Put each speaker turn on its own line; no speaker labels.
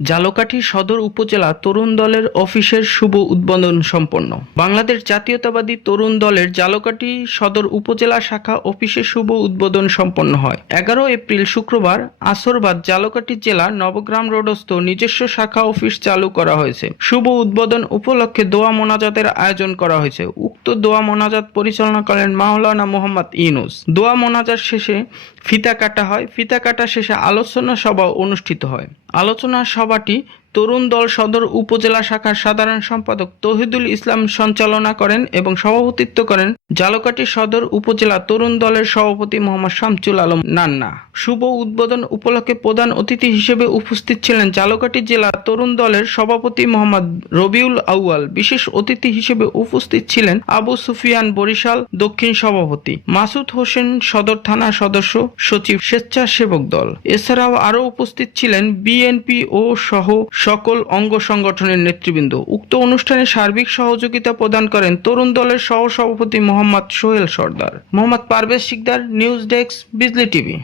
জালকাঠি সদর উপজেলা তরুণ দলের অফিসের শুভ উদ্বোধন সম্পন্ন। বাংলাদেশ জাতীয়তাবাদী তরুণ দলের জালকাঠি সদর উপজেলা শাখা অফিসে শুভ উদ্বোধন সম্পন্ন হয়। এগারো এপ্রিল শুক্রবার আসরবাদ জালকাঠি জেলা নবগ্রাম রোডস্থ নিজস্ব শাখা অফিস চালু করা হয়েছে। শুভ উদ্বোধন উপলক্ষে দোয়া মোনাজাতের আয়োজন করা হয়েছে। উক্ত দোয়া মোনাজাত পরিচালনা করেন মাওলানা মোহাম্মদ ইনুস দোয়া মোনাজাত শেষে ফিতা কাটা হয়। ফিতা কাটা শেষে আলোচনা সভা অনুষ্ঠিত হয়। আলোচনা সভাটি তরুণ দল সদর উপজেলা শাখার সাধারণ সম্পাদক তহিদুল ইসলাম সঞ্চালনা করেন এবং সভাপতিত্ব করেন জালকাটি সদর উপজেলা তরুণ দলের সভাপতি মোহাম্মদ শামচুল আলম নান্না। শুভ উদ্বোধন উপলক্ষে প্রধান অতিথি হিসেবে উপস্থিত ছিলেন জালকাটি জেলা তরুণ দলের সভাপতি মোহাম্মদ রবিউল আউয়াল। বিশেষ অতিথি হিসেবে উপস্থিত ছিলেন আবু সুফিয়ান বরিশাল দক্ষিণ সভাপতি, মাসুদ হোসেন সদর থানা সদস্য, সচিব স্বেচ্ছাসেবক দল। এছাড়াও আরও উপস্থিত ছিলেন বিএনপি ও সহ সকল অঙ্গ সংগঠনের নেতৃবৃন্দ। উক্ত অনুষ্ঠানে সার্বিক সহযোগিতা প্রদান করেন তরুণ দলের সহ সভাপতি Mohammad Sohel Sardar. Mohammad Parvez Sikdar, news desk, Bijli TV.